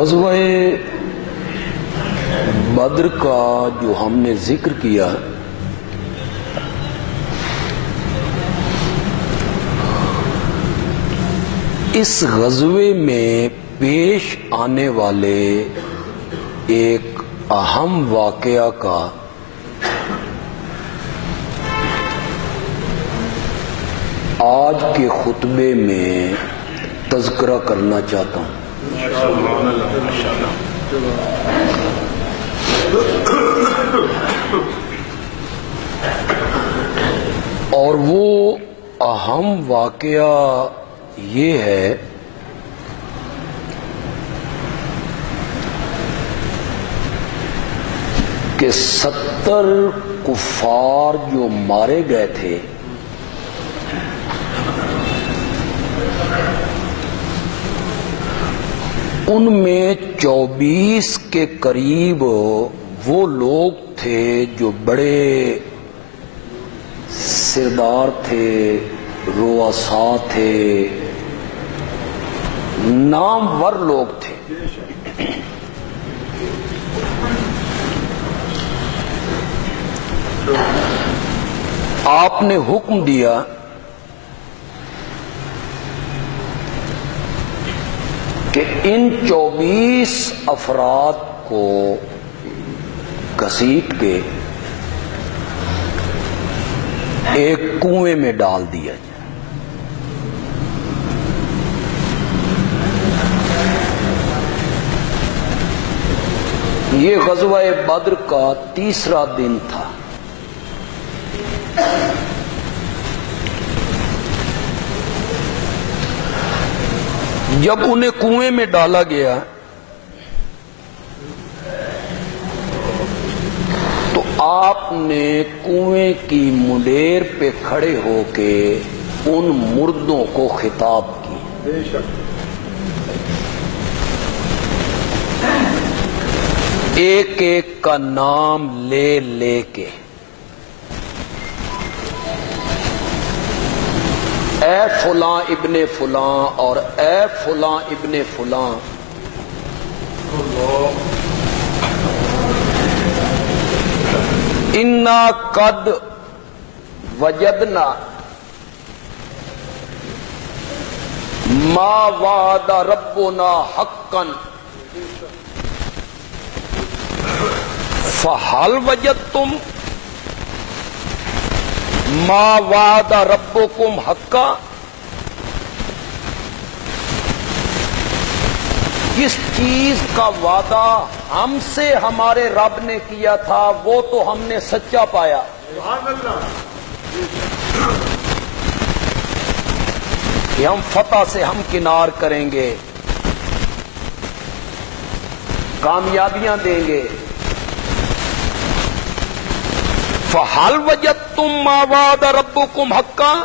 غزوہ بدر کا جو ہم نے ذکر کیا، اس غزوے میں پیش آنے والے ایک اہم واقعہ کا آج کے خطبے میں تذکرہ کرنا چاہتا ہوں۔ اور وہ اہم واقعہ یہ ہے کہ 70 کفار جو مارے گئے تھے، ان میں 24 کے قریب وہ لوگ تھے جو بڑے سردار تھے، رؤساء تھے، نامور لوگ تھے۔ آپ نے حکم دیا کہ ان 24 افراد کو گھسیٹ کے ایک کنویں میں ڈال دیا جائے۔ یہ غزوہ بدر کا تیسرا دن تھا۔ جب انہیں کنویں میں ڈالا گیا تو آپ نے کنویں کی منڈیر پہ کھڑے ہو کے ان مردوں کو خطاب کی۔ ایک ایک کا نام لے لے کے، اے فلاں ابن فلاں اور اے فلاں ابن فلاں، انا قد وجدنا ما وعد ربنا حقا فہل وجدتم ما وعد ربکم حقا۔ جس چیز کا وعدہ ہم سے ہمارے رب نے کیا تھا وہ تو ہم نے سچا پایا۔ کہ ہم فتح سے ہمکنار کریں گے، کامیابیاں دیں گے۔ فَهَلْ وَجَدتُّم مَّا وَعَدَ رَبُّكُمْ حَقًّا،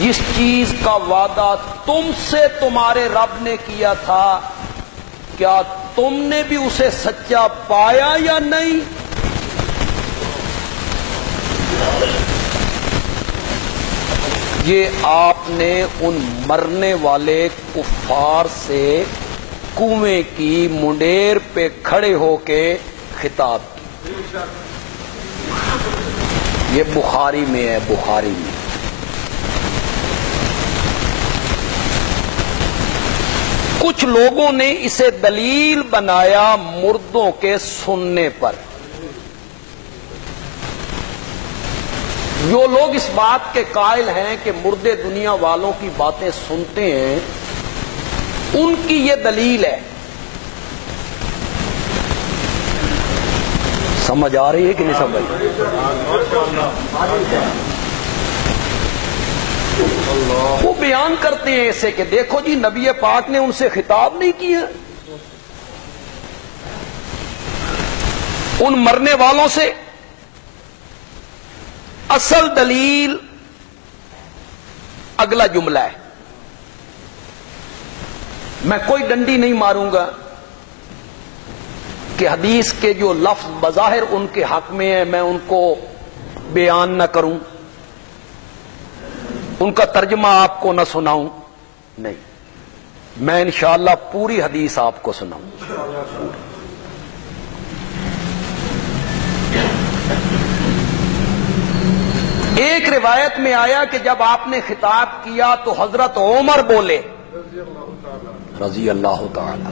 جس چیز کا وعدہ تم سے تمہارے رب نے کیا تھا کیا تم نے بھی اسے سچا پایا یا نہیں؟ یہ آپ نے ان مرنے والے کفار سے کنویں کی منڈیر پہ کھڑے ہو کے خطاب کی۔ یہ بخاری میں ہے، بخاری میں۔ کچھ لوگوں نے اسے دلیل بنایا مردوں کے سننے پر۔ جو لوگ اس بات کے قائل ہیں کہ مردے دنیا والوں کی باتیں سنتے ہیں، ان کی یہ دلیل ہے۔ سمجھ آ رہی ہے کہ نہیں سمجھ؟ وہ بیان کرتے ہیں ایسے کہ دیکھو جی نبی پاک نے ان سے خطاب نہیں کیا، ان مرنے والوں سے۔ اصل دلیل اگلا جملہ ہے۔ میں کوئی ڈنڈی نہیں ماروں گا کہ حدیث کے جو لفظ بظاہر ان کے حق میں ہیں میں ان کو بیان نہ کروں، ان کا ترجمہ آپ کو نہ سناؤں، نہیں۔ میں انشاءاللہ پوری حدیث آپ کو سناؤں. ایک روایت میں آیا کہ جب آپ نے خطاب کیا تو حضرت عمر بولے رضی اللہ تعالی،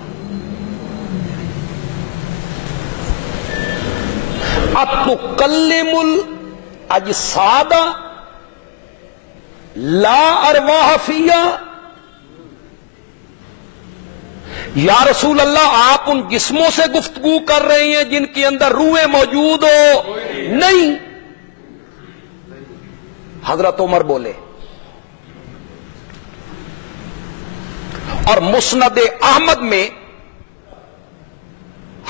اتکلم الاجساد لا ارواح فیہا، یا رسول اللہ آپ ان جسموں سے گفتگو کر رہے ہیں جن کے اندر روحیں موجود ہو؟ نہیں. حضرت عمر بولے. اور مسند احمد میں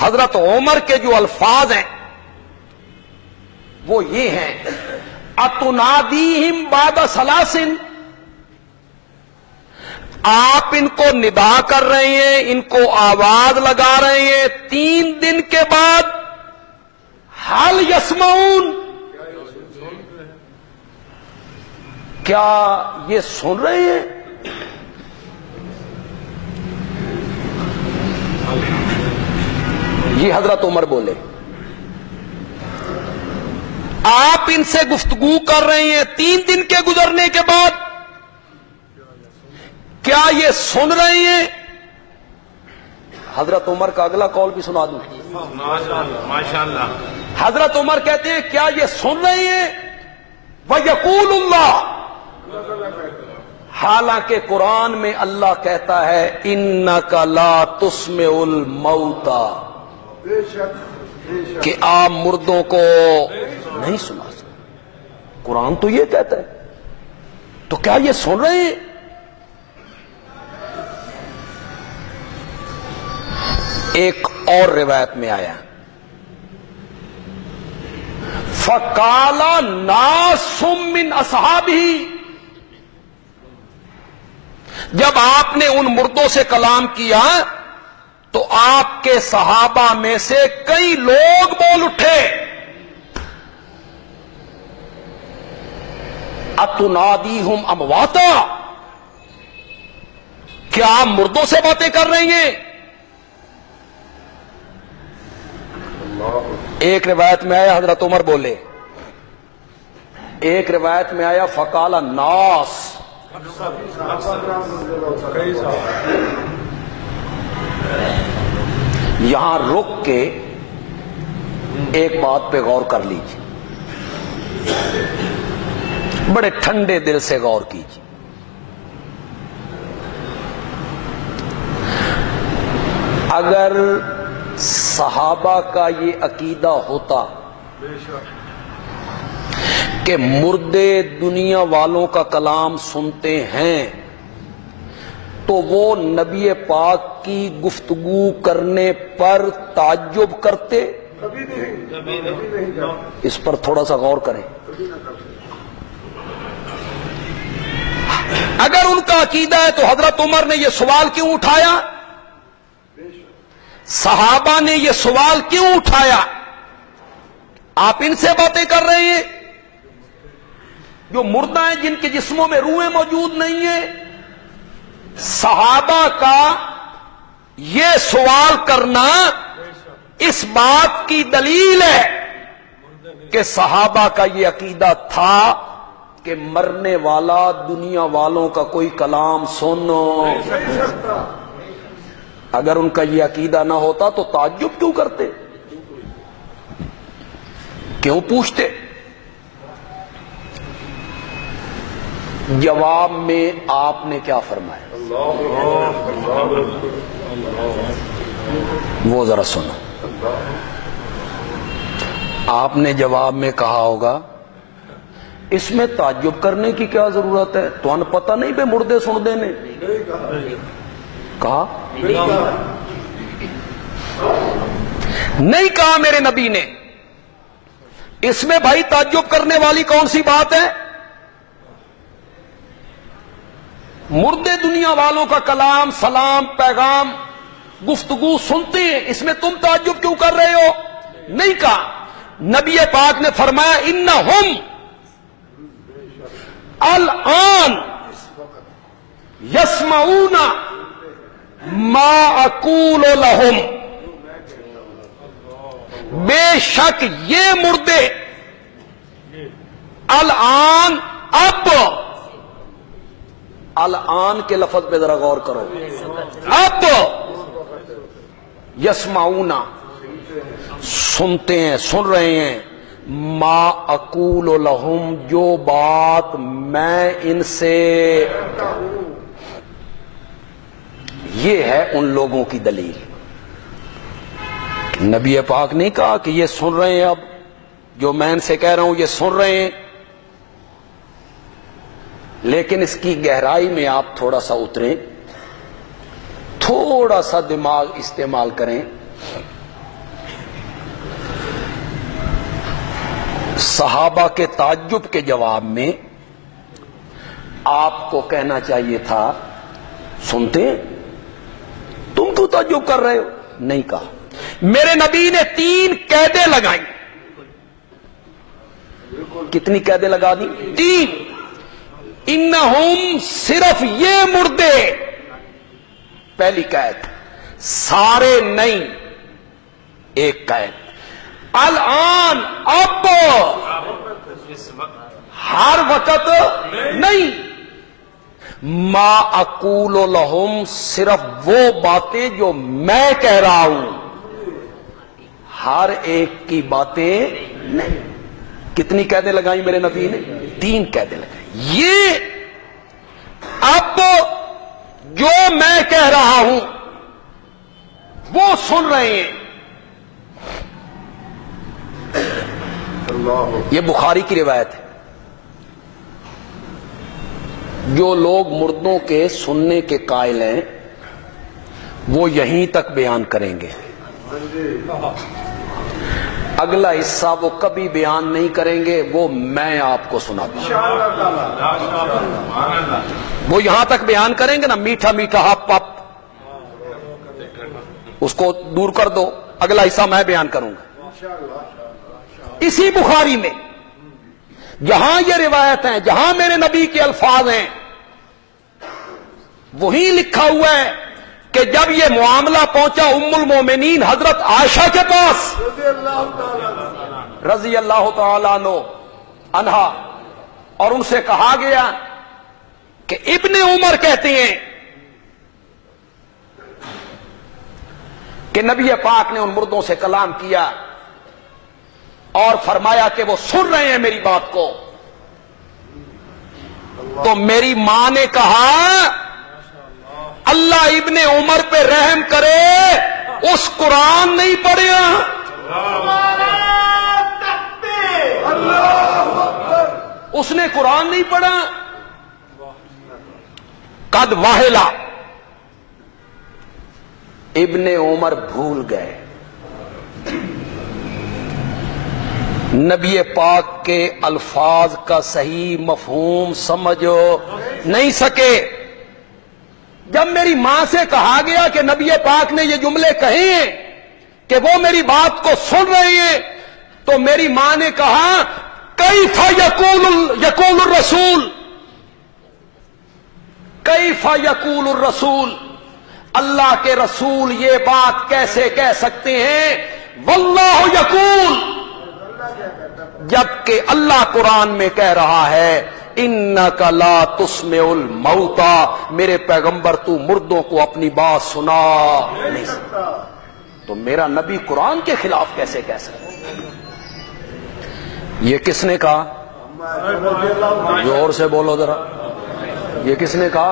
حضرت عمر کے جو الفاظ ہیں وہ یہ ہیں، اتنادیہم بعد ثلاثن، آپ ان کو ندا کر رہے ہیں، ان کو آواز لگا رہے ہیں 3 دن کے بعد، حل یسمعون، کیا یہ سن رہے ہیں؟ یہ حضرت عمر بولے. آپ ان سے گفتگو کر رہے ہیں 3 دن کے گزرنے کے بعد، کیا یہ سن رہے ہیں؟ حضرت عمر کا اگلا قول بھی سنا دوں. ماشاءاللہ. حضرت عمر کہتے ہیں کیا یہ سن رہے ہیں؟ وَيَقُولُ اللَّهُ، حالانکہ قرآن میں اللہ کہتا ہے اِنَّكَ لَا تُسْمِعُ الْمَوْتَى، کہ آپ مردوں کو نہیں سنا سکتے. قرآن تو یہ کہتا ہے، تو کیا یہ سن رہے ہیں؟ ایک اور روایت میں آیا فَقَالَ نَاسٌ مِّنْ أَصْحَابِهِ، جب آپ نے ان مردوں سے کلام کیا تو آپ کے صحابہ میں سے کئی لوگ بول اٹھے، اتنادیہم امواتا، کیا آپ مردوں سے باتیں کر رہے ہیں؟ ایک روایت میں آیا حضرت عمر بولے، ایک روایت میں آیا فقال الناس. یہاں رک کے ایک بات پہ غور کر لیجیے، بڑے ٹھنڈے دل سے غور کیجیے. اگر صحابہ کا یہ عقیدہ ہوتا کہ مردے دنیا والوں کا کلام سنتے ہیں تو وہ نبی پاک کی گفتگو کرنے پر تعجب کرتے؟ اس پر تھوڑا سا غور کریں. اگر ان کا عقیدہ ہے تو حضرت عمر نے یہ سوال کیوں اٹھایا؟ صحابہ نے یہ سوال کیوں اٹھایا؟ آپ ان سے باتیں کر رہے ہیں جو مردہ ہیں، جن کے جسموں میں روحیں موجود نہیں ہیں. صحابہ کا یہ سوال کرنا اس بات کی دلیل ہے کہ صحابہ کا یہ عقیدہ تھا کہ مرنے والا دنیا والوں کا کوئی کلام سنو. اگر ان کا یہ عقیدہ نہ ہوتا تو تعجب کیوں کرتے، کیوں پوچھتے؟ جواب میں آپ نے کیا فرمایا وہ ذرا سنو. آپ نے جواب میں کہا ہوگا اس میں تعجب کرنے کی کیا ضرورت ہے، تو ان پتہ نہیں بے مردے سن دے نے کہا؟ نہیں کہا میرے نبی نے. اس میں بھائی تعجب کرنے والی کون سی بات ہے؟ مردے دنیا والوں کا کلام، سلام، پیغام، گفتگو سنتے ہیں، اس میں تم تعجب کیوں کر رہے ہو؟ نہیں کہا. نبی پاک نے فرمایا انہم الان یسمعون ما اقول لہم، بے شک یہ مردے الآن، اب، الآن کے لفظ پہ ذرا غور کرو، اب یسمعون سنتے ہیں، سن رہے ہیں، ما اقول لہم جو بات میں ان سے، یہ ہے ان لوگوں کی دلیل۔ نبی پاک نے کہا کہ یہ سن رہے ہیں، اب جو میں ان سے کہہ رہا ہوں یہ سن رہے ہیں، لیکن اس کی گہرائی میں آپ تھوڑا سا اتریں، تھوڑا سا دماغ استعمال کریں۔ صحابہ کے تعجب کے جواب میں آپ کو کہنا چاہیے تھا سنتے ہیں، تم کیوں تعجب کر رہے ہو؟ نہیں کہا۔ میرے نبی نے 3 قیدیں لگائیں۔ کتنی قیدیں لگا دی؟ 3۔ انہم، صرف یہ مردے، پہلی قید، سارے نہیں، ایک قید، الآن، اب، ہر وقت نہیں، ما اقول لہم، صرف وہ باتیں جو میں کہہ رہا ہوں، ہر ایک کی باتیں نہیں۔ کتنی قیدیں لگائیں میرے نبی نے؟ 3 قیدیں لگائیں۔ یہ اب جو میں کہہ رہا ہوں وہ سن رہے ہیں۔ یہ بخاری کی روایت ہے۔ جو لوگ مردوں کے سننے کے قائل ہیں وہ یہیں تک بیان کریں گے، اگلا حصہ وہ کبھی بیان نہیں کریں گے، وہ میں آپ کو سناتا ہوں۔ وہ یہاں تک بیان کریں گے نا، میٹھا میٹھا ہپ ہپ، اس کو دور کر دو، اگلا حصہ میں بیان کروں گا۔ اسی بخاری میں جہاں یہ روایت ہیں، جہاں میرے نبی کے الفاظ ہیں، وہی لکھا ہوا ہے کہ جب یہ معاملہ پہنچا ام المومنین حضرت عائشہ کے پاس رضی اللہ تعالیٰ عنہا، اور ان سے کہا گیا کہ ابن عمر کہتے ہیں کہ نبی پاک نے ان مردوں سے کلام کیا اور فرمایا کہ وہ سن رہے ہیں میری بات کو، تو میری ماں نے کہا اللہ ابن عمر پہ رحم کرے، اس قرآن نہیں پڑھا، اس نے قرآن نہیں پڑھا۔ قد واہلا، ابن عمر بھول گئے، نبی پاک کے الفاظ کا صحیح مفہوم سمجھ نہیں سکے۔ جب میری ماں سے کہا گیا کہ نبی پاک نے یہ جملے کہے ہیں کہ وہ میری بات کو سن رہے ہیں، تو میری ماں نے کہا کیف یقول الرسول، کیف یقول الرسول، اللہ کے رسول یہ بات کیسے کہہ سکتے ہیں، واللہ یقول، جبکہ اللہ قرآن میں کہہ رہا ہے انک لا تسمع الموتى، میرے پیغمبر تو مردوں کو اپنی بات سنا نہیں سکتا۔ تو میرا نبی قرآن کے خلاف کیسے کہہ سکتا؟ یہ کس نے کہا؟ زور سے بولو ذرا، یہ کس نے کہا؟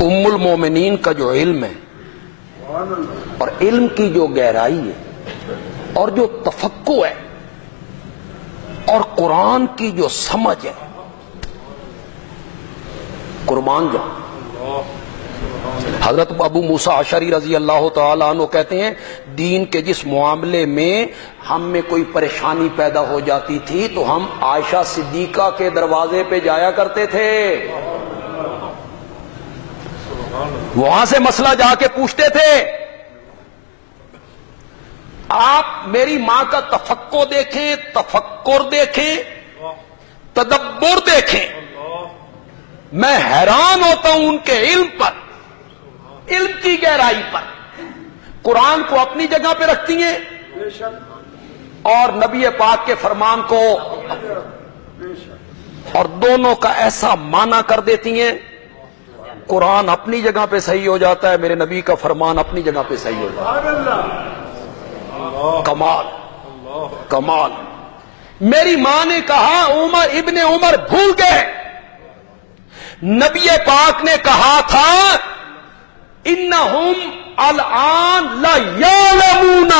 ام المومنین کا جو علم ہے اور علم کی جو گہرائی ہے اور جو تفقہ ہے اور قرآن کی جو سمجھ ہے، قربان جاؤ۔ حضرت ابو موسیٰ اشعری رضی اللہ تعالیٰ عنہ کہتے ہیں دین کے جس معاملے میں ہم میں کوئی پریشانی پیدا ہو جاتی تھی تو ہم عائشہ صدیقہ کے دروازے پہ جایا کرتے تھے، وہاں سے مسئلہ جا کے پوچھتے تھے۔ آپ میری ماں کا تفقہ دیکھیں، تفکر دیکھیں، تدبر دیکھیں، میں حیران ہوتا ہوں ان کے علم پر، علم کی گہرائی پر۔ قرآن کو اپنی جگہ پہ رکھتی ہیں اور نبی پاک کے فرمان کو، اور دونوں کا ایسا معنی کر دیتی ہیں۔ قرآن اپنی جگہ پہ صحیح ہو جاتا ہے، میرے نبی کا فرمان اپنی جگہ پہ صحیح ہو جاتا ہے۔ کمال کمال۔ میری ماں نے کہا ابن عمر بھول گئے، نبی پاک نے کہا تھا انہم الآن لا یعلمون،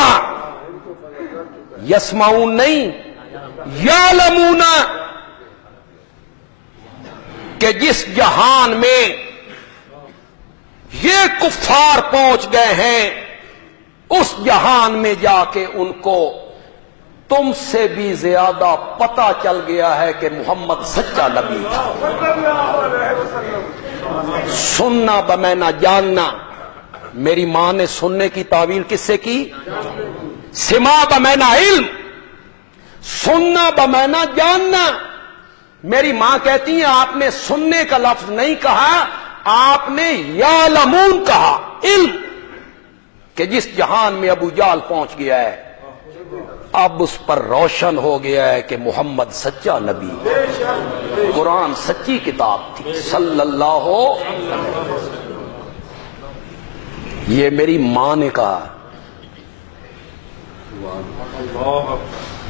یسمعون نہیں، یعلمون، کہ جس جہان میں یہ کفار پہنچ گئے ہیں اس جہان میں جا کے ان کو تم سے بھی زیادہ پتہ چل گیا ہے کہ محمد سچا نبی تھا۔ سننا بمینا جاننا، میری ماں نے سننے کی تعویل کس سے کی؟ سما بمینا علم، سننا بمینا جاننا۔ میری ماں کہتی ہیں آپ نے سننے کا لفظ نہیں کہا، آپ نے یعلمون کہا، علم، کہ جس جہان میں ابو جہل پہنچ گیا ہے اب اس پر روشن ہو گیا ہے کہ محمد سچا نبی، قرآن سچی کتاب تھی صلی اللہ علیہ وسلم۔ یہ میری ماں نے کہا،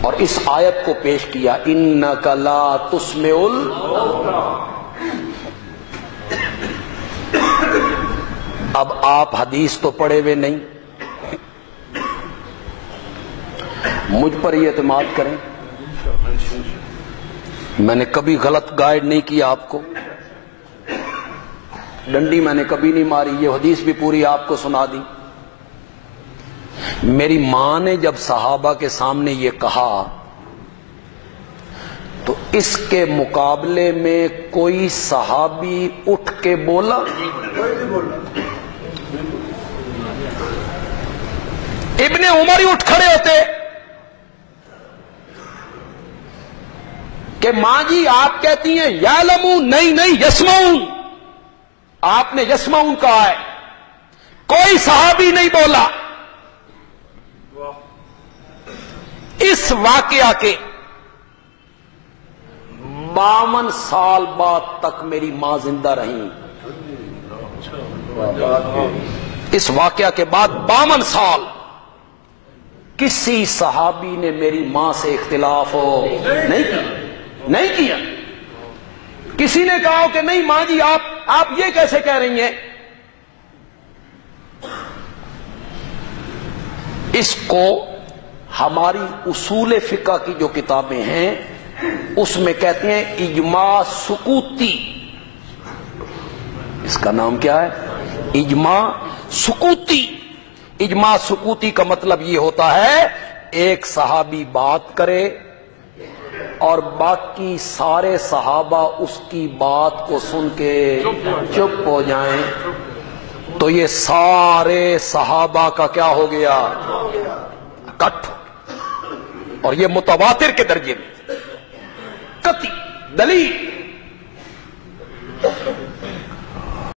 اور اس آیت کو پیش کیا انک لا تسمع اب آپ حدیث تو پڑھے ہوئے نہیں، مجھ پر یہ اعتماد کریں، میں نے کبھی غلط گائیڈ نہیں کیا آپ کو، ڈنڈی میں نے کبھی نہیں ماری، یہ حدیث بھی پوری آپ کو سنا دی۔ میری ماں نے جب صحابہ کے سامنے یہ کہا تو اس کے مقابلے میں کوئی صحابی اٹھ کے بولا؟ ابن عمر ہی اٹھ کھڑے ہوتے کہ ماں جی آپ کہتی ہیں یعلمون، نہیں یسمعون، آپ نے یسمعون کہا ہے، کوئی صحابی نہیں بولا۔ اس واقعہ کے 52 سال بعد تک میری ماں زندہ رہی، اس واقعہ کے بعد 52 سال کسی صحابی نے میری ماں سے اختلاف نہیں کیا۔ کسی نے کہا ہو کہ نہیں ماں جی آپ یہ کیسے کہہ رہی ہیں؟ اس کو ہماری اصول فقہ کی جو کتابیں ہیں اس میں کہتے ہیں اجماع سکوتی۔ اس کا نام کیا ہے؟ اجماع سکوتی۔ اجماع سکوتی کا مطلب یہ ہوتا ہے ایک صحابی بات کرے اور باقی سارے صحابہ اس کی بات کو سن کے چپ ہو جائیں تو یہ سارے صحابہ کا کیا ہو گیا؟ کٹ۔ اور یہ متواتر کے درجے میں قطعی دلیل